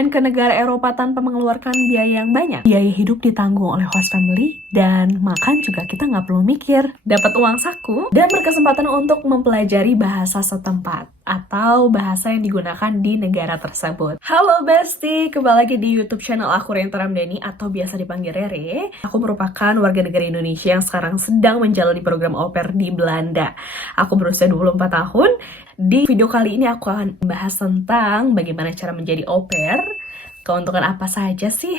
main ke negara Eropa tanpa mengeluarkan biaya yang banyak. Biaya hidup ditanggung oleh host family, dan makan juga kita nggak perlu mikir. Dapat uang saku, dan berkesempatan untuk mempelajari bahasa setempat atau bahasa yang digunakan di negara tersebut. Halo Besti, kembali lagi di YouTube channel aku Renta Ramdhani atau biasa dipanggil Rere. Aku merupakan warga negara Indonesia yang sekarang sedang menjalani program au pair di Belanda. Aku berusia 24 tahun. Di video kali ini aku akan membahas tentang bagaimana cara menjadi au pair, keuntungan apa saja sih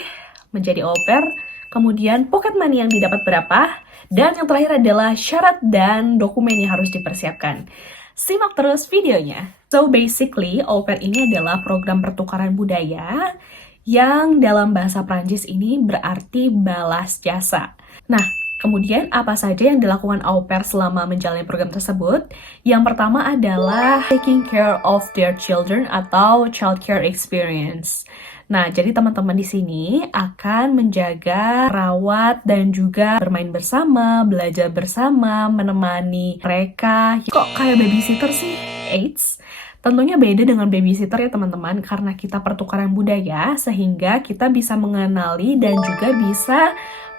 menjadi au pair, kemudian pocket money yang didapat berapa, dan yang terakhir adalah syarat dan dokumen yang harus dipersiapkan. Simak terus videonya. So basically, au pair ini adalah program pertukaran budaya yang dalam bahasa Prancis ini berarti balas jasa. Nah, kemudian apa saja yang dilakukan au pair selama menjalani program tersebut? Yang pertama adalah taking care of their children atau child care experience. Nah, jadi teman-teman di sini akan menjaga, rawat, dan juga bermain bersama, belajar bersama, menemani mereka. Kok kayak babysitter sih? Eits. Tentunya beda dengan babysitter ya teman-teman, karena kita pertukaran budaya, sehingga kita bisa mengenali dan juga bisa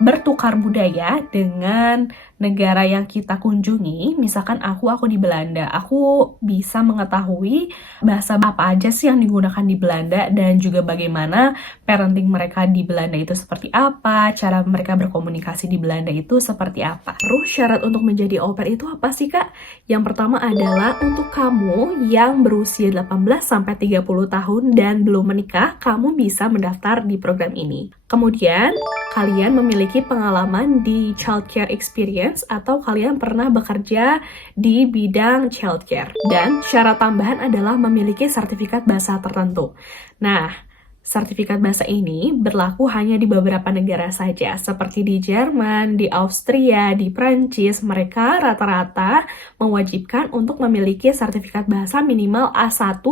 bertukar budaya dengan negara yang kita kunjungi. Misalkan aku di Belanda, aku bisa mengetahui bahasa apa aja sih yang digunakan di Belanda, dan juga bagaimana parenting mereka di Belanda itu seperti apa, cara mereka berkomunikasi di Belanda itu seperti apa. Terus syarat untuk menjadi au pair itu apa sih Kak? Yang pertama adalah untuk kamu yang berusia 18-30 tahun dan belum menikah, kamu bisa mendaftar di program ini. Kemudian, kalian memiliki pengalaman di childcare experience atau kalian pernah bekerja di bidang childcare. Dan syarat tambahan adalah memiliki sertifikat bahasa tertentu. Nah, sertifikat bahasa ini berlaku hanya di beberapa negara saja, seperti di Jerman, di Austria, di Prancis. Mereka rata-rata mewajibkan untuk memiliki sertifikat bahasa minimal A1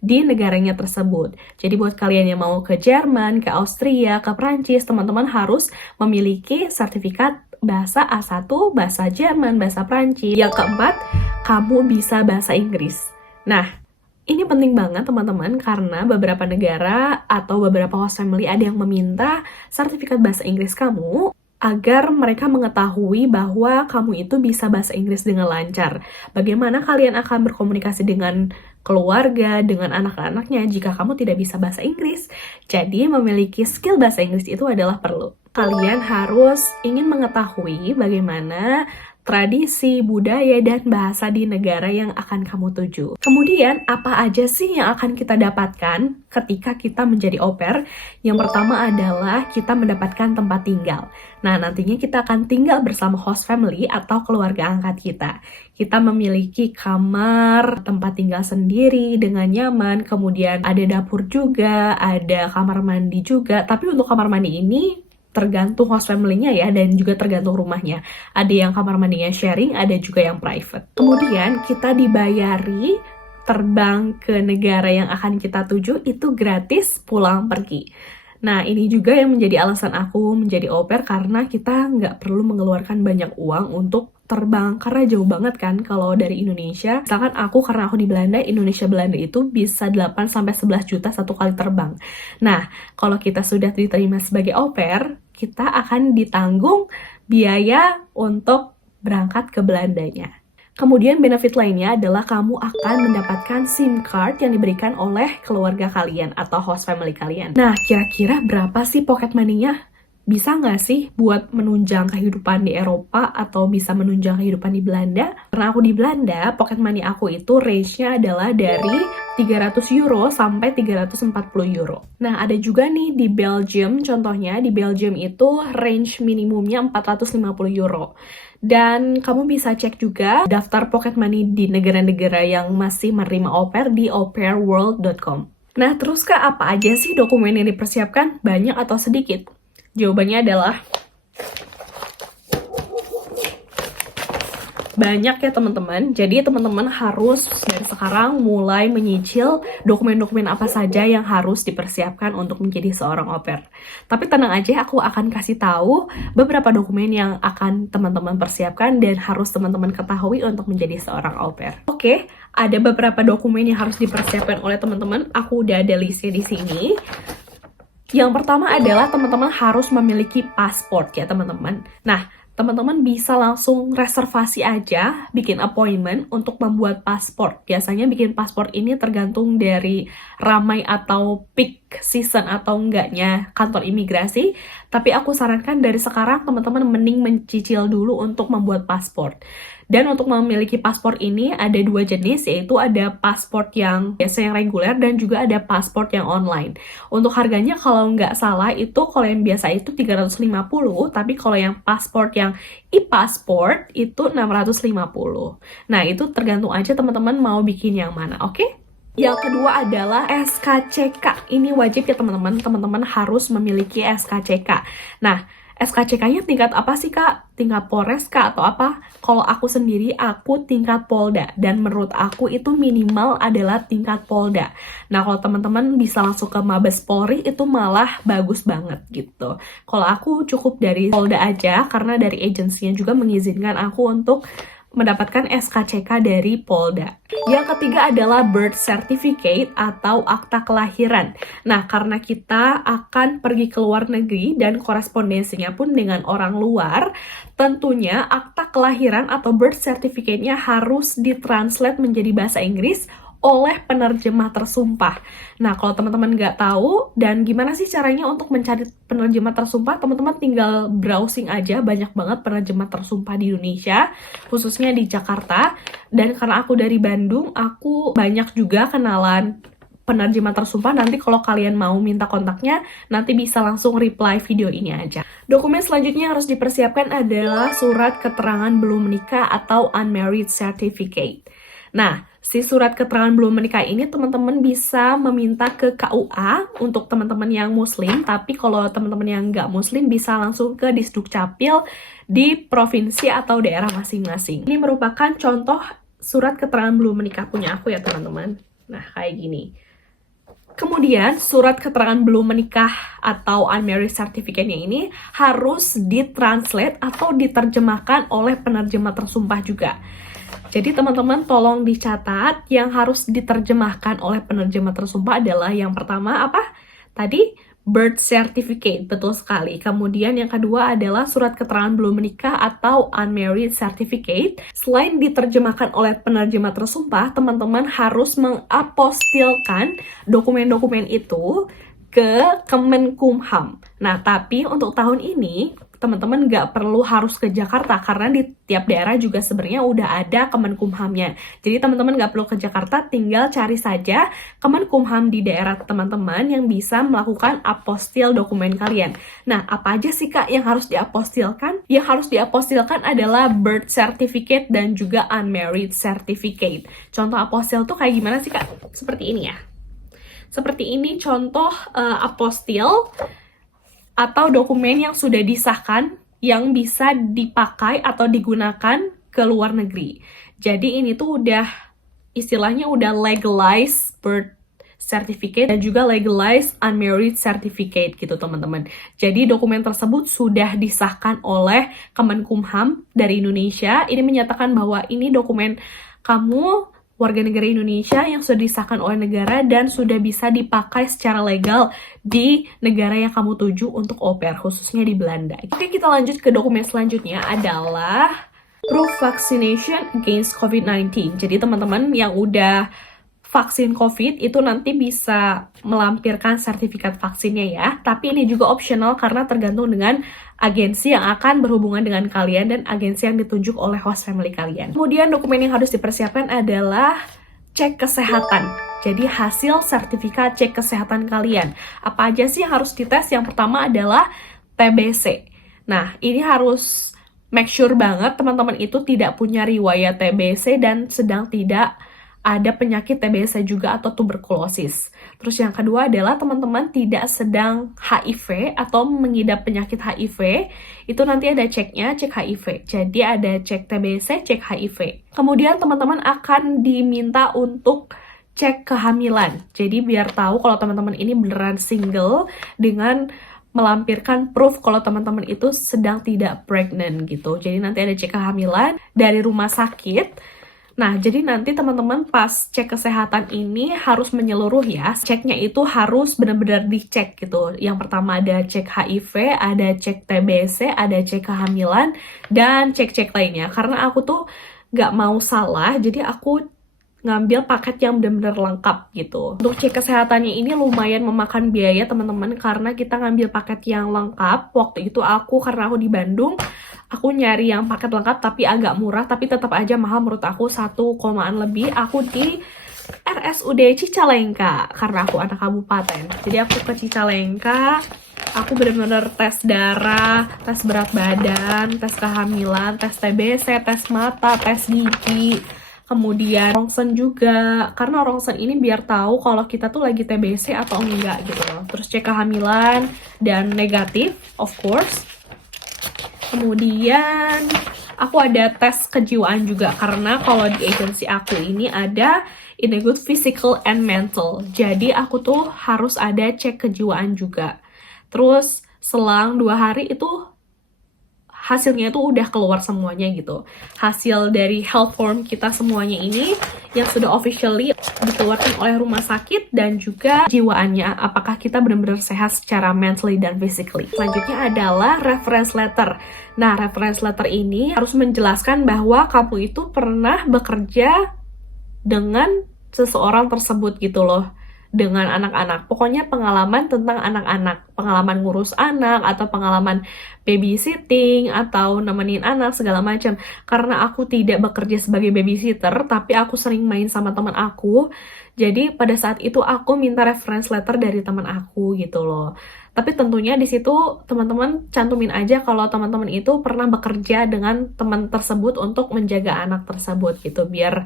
di negaranya tersebut. Jadi buat kalian yang mau ke Jerman, ke Austria, ke Prancis, teman-teman harus memiliki sertifikat bahasa A1, bahasa Jerman, bahasa Prancis. Yang keempat, kamu bisa bahasa Inggris. Nah, ini penting banget teman-teman, karena beberapa negara atau beberapa host family ada yang meminta sertifikat bahasa Inggris kamu agar mereka mengetahui bahwa kamu itu bisa bahasa Inggris dengan lancar. Bagaimana kalian akan berkomunikasi dengan keluarga, dengan anak-anaknya jika kamu tidak bisa bahasa Inggris. Jadi memiliki skill bahasa Inggris itu adalah perlu. Kalian harus ingin mengetahui bagaimana tradisi, budaya, dan bahasa di negara yang akan kamu tuju. Kemudian, apa aja sih yang akan kita dapatkan ketika kita menjadi au pair? Yang pertama adalah kita mendapatkan tempat tinggal. Nah, nantinya kita akan tinggal bersama host family atau keluarga angkat kita. Kita memiliki kamar, tempat tinggal sendiri dengan nyaman, kemudian ada dapur juga, ada kamar mandi juga. Tapi untuk kamar mandi ini tergantung host family-nya ya, dan juga tergantung rumahnya. Ada yang kamar mandinya sharing, ada juga yang private. Kemudian kita dibayari terbang ke negara yang akan kita tuju itu gratis pulang pergi. Nah, ini juga yang menjadi alasan aku menjadi au pair, karena kita nggak perlu mengeluarkan banyak uang untuk terbang, karena jauh banget kan kalau dari Indonesia. Misalkan aku, karena aku di Belanda, Indonesia-Belanda itu bisa 8-11 juta satu kali terbang. Nah, kalau kita sudah diterima sebagai au pair, kita akan ditanggung biaya untuk berangkat ke Belandanya. Kemudian benefit lainnya adalah kamu akan mendapatkan SIM card yang diberikan oleh keluarga kalian atau host family kalian. Nah, kira-kira berapa sih pocket money-nya? Bisa nggak sih buat menunjang kehidupan di Eropa atau bisa menunjang kehidupan di Belanda? Karena aku di Belanda, pocket money aku itu range-nya adalah dari 300 euro sampai 340 euro. Nah, ada juga nih di Belgium, contohnya di Belgium itu range minimumnya 450 euro. Dan kamu bisa cek juga daftar pocket money di negara-negara yang masih menerima au pair di aupairworld.com. Nah, terus Kak, apa aja sih dokumen yang dipersiapkan? Banyak atau sedikit? Jawabannya adalah banyak ya teman-teman. Jadi teman-teman harus dari sekarang mulai menyicil dokumen-dokumen apa saja yang harus dipersiapkan untuk menjadi seorang au pair. Tapi tenang aja, aku akan kasih tahu beberapa dokumen yang akan teman-teman persiapkan dan harus teman-teman ketahui untuk menjadi seorang au pair. Oke, ada beberapa dokumen yang harus dipersiapkan oleh teman-teman. Aku udah ada listnya di sini. Yang pertama adalah teman-teman harus memiliki paspor ya teman-teman. Nah, teman-teman bisa langsung reservasi aja, bikin appointment untuk membuat paspor. Biasanya bikin paspor ini tergantung dari ramai atau peak season atau enggaknya kantor imigrasi. Tapi aku sarankan dari sekarang teman-teman mending mencicil dulu untuk membuat paspor. Dan untuk memiliki paspor ini ada dua jenis, yaitu ada paspor yang biasa yang reguler dan juga ada paspor yang online. Untuk harganya kalau nggak salah itu kalau yang biasa itu 350, tapi kalau yang paspor yang e-passport itu 650. Nah, itu tergantung aja teman-teman mau bikin yang mana, oke? Yang kedua adalah SKCK. Ini wajib ya teman-teman. Teman-teman harus memiliki SKCK. Nah, SKCK-nya tingkat apa sih kak? Tingkat Polres kak atau apa? Kalau aku sendiri, aku tingkat Polda. Dan menurut aku itu minimal adalah tingkat Polda. Nah, kalau teman-teman bisa langsung ke Mabes Polri, itu malah bagus banget gitu. Kalau aku cukup dari Polda aja, karena dari agensinya juga mengizinkan aku untuk mendapatkan SKCK dari Polda. Yang ketiga adalah birth certificate atau akta kelahiran. Nah, karena kita akan pergi ke luar negeri dan korespondensinya pun dengan orang luar, tentunya akta kelahiran atau birth certificate-nya harus ditranslate menjadi bahasa Inggris oleh penerjemah tersumpah. Nah, kalau teman-teman nggak tahu dan gimana sih caranya untuk mencari penerjemah tersumpah, teman-teman tinggal browsing aja, banyak banget penerjemah tersumpah di Indonesia, khususnya di Jakarta. Dan karena aku dari Bandung, aku banyak juga kenalan penerjemah tersumpah. Nanti kalau kalian mau minta kontaknya, nanti bisa langsung reply video ini aja. Dokumen selanjutnya harus dipersiapkan adalah surat keterangan belum menikah atau unmarried certificate. Nah, si surat keterangan belum menikah ini teman-teman bisa meminta ke KUA untuk teman-teman yang muslim, tapi kalau teman-teman yang nggak muslim bisa langsung ke Disduk Capil di provinsi atau daerah masing-masing. Ini merupakan contoh surat keterangan belum menikah punya aku ya teman-teman. Nah, kayak gini. Kemudian surat keterangan belum menikah atau unmarried certificate-nya ini harus ditranslate atau diterjemahkan oleh penerjemah tersumpah juga. Jadi teman-teman tolong dicatat yang harus diterjemahkan oleh penerjemah tersumpah adalah yang pertama apa? Tadi birth certificate, betul sekali. Kemudian yang kedua adalah surat keterangan belum menikah atau unmarried certificate. Selain diterjemahkan oleh penerjemah tersumpah, teman-teman harus mengapostilkan dokumen-dokumen itu ke Kemenkumham. Nah, tapi untuk tahun ini teman-teman nggak perlu harus ke Jakarta karena di tiap daerah juga sebenarnya udah ada Kemenkumhamnya. Jadi teman-teman nggak perlu ke Jakarta, tinggal cari saja Kemenkumham di daerah teman-teman yang bisa melakukan apostil dokumen kalian. Nah, apa aja sih kak yang harus diapostilkan? Yang harus diapostilkan adalah birth certificate dan juga unmarried certificate. Contoh apostil tuh kayak gimana sih kak? Seperti ini ya. Seperti ini contoh apostil atau dokumen yang sudah disahkan yang bisa dipakai atau digunakan ke luar negeri. Jadi ini tuh udah istilahnya udah legalized birth certificate dan juga legalized unmarried certificate gitu teman-teman. Jadi dokumen tersebut sudah disahkan oleh Kemenkumham dari Indonesia. Ini menyatakan bahwa ini dokumen kamu warga negara Indonesia yang sudah disahkan oleh negara dan sudah bisa dipakai secara legal di negara yang kamu tuju untuk au pair, khususnya di Belanda. Oke, kita lanjut ke dokumen selanjutnya adalah proof vaccination against COVID-19. Jadi teman-teman yang udah vaksin COVID itu nanti bisa melampirkan sertifikat vaksinnya ya. Tapi ini juga optional karena tergantung dengan agensi yang akan berhubungan dengan kalian dan agensi yang ditunjuk oleh host family kalian. Kemudian dokumen yang harus dipersiapkan adalah cek kesehatan. Jadi hasil sertifikat cek kesehatan kalian. Apa aja sih yang harus dites? Yang pertama adalah TBC. Nah, ini harus make sure banget teman-teman itu tidak punya riwayat TBC dan sedang tidak ada penyakit TBC juga atau tuberkulosis. Terus yang kedua adalah teman-teman tidak sedang HIV atau mengidap penyakit HIV, itu nanti ada ceknya, cek HIV. Jadi ada cek TBC, cek HIV. Kemudian teman-teman akan diminta untuk cek kehamilan. Jadi biar tahu kalau teman-teman ini beneran single dengan melampirkan proof kalau teman-teman itu sedang tidak pregnant gitu. Jadi nanti ada cek kehamilan dari rumah sakit. Nah, jadi nanti teman-teman pas cek kesehatan ini harus menyeluruh ya. Ceknya itu harus benar-benar dicek gitu. Yang pertama ada cek HIV, ada cek TBC, ada cek kehamilan, dan cek-cek lainnya. Karena aku tuh nggak mau salah, jadi aku ngambil paket yang benar-benar lengkap gitu. Untuk cek kesehatannya ini lumayan memakan biaya teman-teman, karena kita ngambil paket yang lengkap. Waktu itu karena aku di Bandung, aku nyari yang paket lengkap tapi agak murah, tapi tetap aja mahal menurut aku, 1 lebih. Aku di RSUD Cicalengka karena aku anak kabupaten. Jadi aku ke Cicalengka, aku benar-benar tes darah, tes berat badan, tes kehamilan, tes TBC, tes mata, tes gigi, kemudian rongsen juga, karena rongsen ini biar tahu kalau kita tuh lagi TBC atau enggak gitu loh. Terus cek kehamilan dan negatif, of course. Kemudian aku ada tes kejiwaan juga, karena kalau di agensi aku ini ada in a good physical and mental. Jadi aku tuh harus ada cek kejiwaan juga. Terus selang 2 hari itu hasilnya itu udah keluar semuanya gitu. Hasil dari health form kita semuanya ini yang sudah officially dikeluarkan oleh rumah sakit, dan juga jiwaannya, apakah kita benar-benar sehat secara mentally dan physically. Selanjutnya adalah reference letter. Nah, reference letter ini harus menjelaskan bahwa kamu itu pernah bekerja dengan seseorang tersebut gitu loh, dengan anak-anak. Pokoknya pengalaman tentang anak-anak, pengalaman ngurus anak, atau pengalaman babysitting, atau nemenin anak, segala macam. Karena aku tidak bekerja sebagai babysitter, tapi aku sering main sama teman aku. Jadi pada saat itu aku minta reference letter dari teman aku gitu loh. Tapi tentunya di situ teman-teman cantumin aja kalau teman-teman itu pernah bekerja dengan teman tersebut untuk menjaga anak tersebut gitu, biar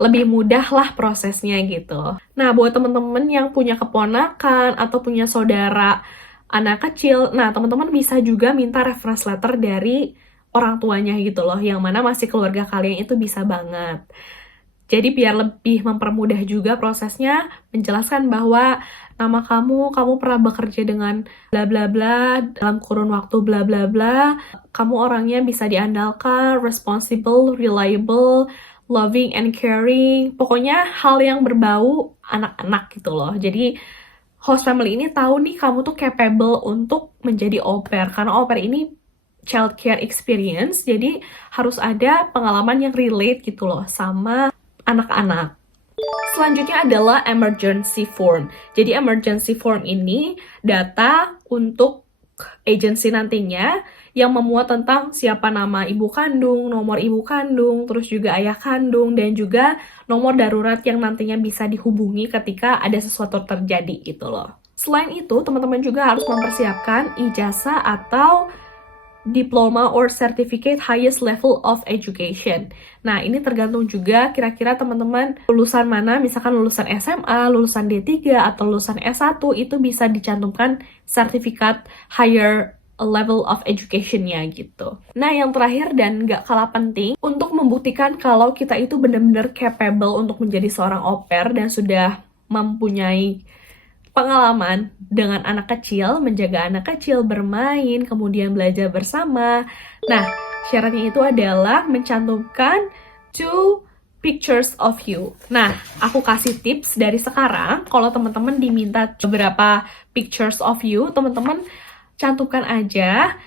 lebih mudah lah prosesnya gitu. Nah, buat teman-teman yang punya keponakan atau punya saudara anak kecil, nah teman-teman bisa juga minta reference letter dari orang tuanya gitu loh, yang mana masih keluarga kalian, itu bisa banget. Jadi biar lebih mempermudah juga prosesnya, menjelaskan bahwa nama kamu pernah bekerja dengan bla bla bla dalam kurun waktu bla bla bla, kamu orangnya bisa diandalkan, responsible, reliable, loving and caring, pokoknya hal yang berbau anak-anak gitu loh. Jadi host family ini tahu nih kamu tuh capable untuk menjadi au pair, karena au pair ini child care experience, jadi harus ada pengalaman yang relate gitu loh sama anak-anak. Selanjutnya adalah emergency form. Jadi emergency form ini data untuk agency nantinya yang memuat tentang siapa nama ibu kandung, nomor ibu kandung, terus juga ayah kandung, dan juga nomor darurat yang nantinya bisa dihubungi ketika ada sesuatu terjadi gitu loh. Selain itu, teman-teman juga harus mempersiapkan ijazah atau diploma or certificate highest level of education. Nah, ini tergantung juga kira-kira teman-teman lulusan mana, misalkan lulusan SMA, lulusan D3, atau lulusan S1, itu bisa dicantumkan sertifikat higher level of education-nya gitu. Nah, yang terakhir dan gak kalah penting, untuk membuktikan kalau kita itu benar-benar capable untuk menjadi seorang au pair dan sudah mempunyai pengalaman dengan anak kecil, menjaga anak kecil, bermain, kemudian belajar bersama. Nah, syaratnya itu adalah mencantumkan 2 pictures of you. Nah, aku kasih tips dari sekarang, kalau teman-teman diminta beberapa pictures of you, teman-teman cantumkan aja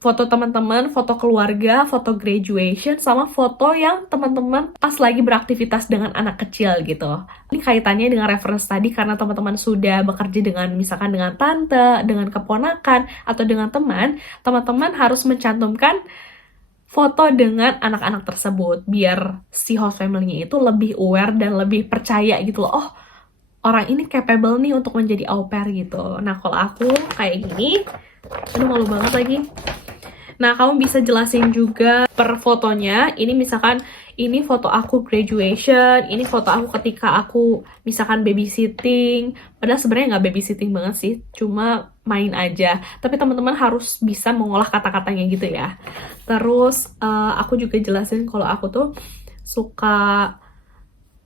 foto teman-teman, foto keluarga, foto graduation, sama foto yang teman-teman pas lagi beraktivitas dengan anak kecil gitu. Ini kaitannya dengan reference tadi, karena teman-teman sudah bekerja dengan misalkan dengan tante, dengan keponakan, atau dengan teman, teman-teman harus mencantumkan foto dengan anak-anak tersebut, biar si host family-nya itu lebih aware dan lebih percaya gitu loh. Oh, orang ini capable nih untuk menjadi au pair gitu. Nah, kalau aku kayak gini, aduh malu banget lagi. Nah, kamu bisa jelasin juga per fotonya. Ini misalkan, ini foto aku graduation, ini foto aku ketika aku misalkan babysitting. Padahal sebenarnya nggak babysitting banget sih, cuma main aja. Tapi teman-teman harus bisa mengolah kata-katanya gitu ya. Terus aku juga jelasin kalau aku tuh suka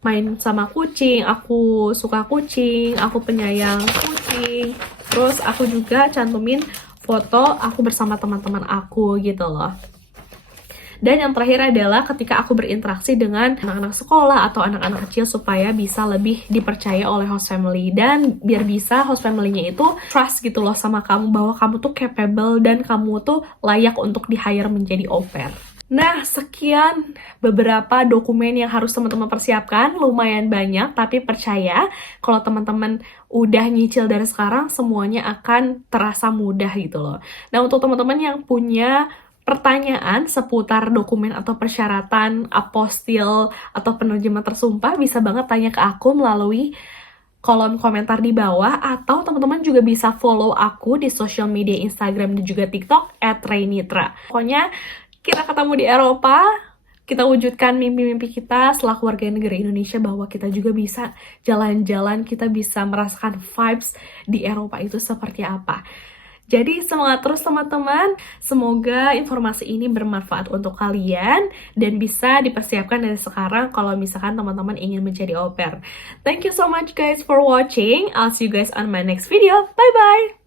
main sama kucing, aku suka kucing, aku penyayang kucing. Terus aku juga cantumin foto aku bersama teman-teman aku gitu loh. Dan yang terakhir adalah ketika aku berinteraksi dengan anak-anak sekolah atau anak-anak kecil supaya bisa lebih dipercaya oleh host family. Dan biar bisa host family-nya itu trust gitu loh sama kamu, bahwa kamu tuh capable dan kamu tuh layak untuk di-hire menjadi au pair. Nah, sekian beberapa dokumen yang harus teman-teman persiapkan. Lumayan banyak, tapi percaya kalau teman-teman udah nyicil dari sekarang, semuanya akan terasa mudah gitu loh. Nah, untuk teman-teman yang punya pertanyaan seputar dokumen atau persyaratan apostil atau penerjemah tersumpah, bisa banget tanya ke aku melalui kolom komentar di bawah, atau teman-teman juga bisa follow aku di social media Instagram dan juga TikTok @rainitra. Pokoknya kita ketemu di Eropa, kita wujudkan mimpi-mimpi kita selaku warga negara Indonesia, bahwa kita juga bisa jalan-jalan, kita bisa merasakan vibes di Eropa itu seperti apa. Jadi semangat terus teman-teman, semoga informasi ini bermanfaat untuk kalian dan bisa dipersiapkan dari sekarang kalau misalkan teman-teman ingin menjadi au pair. Thank you so much guys for watching, I'll see you guys on my next video, bye bye!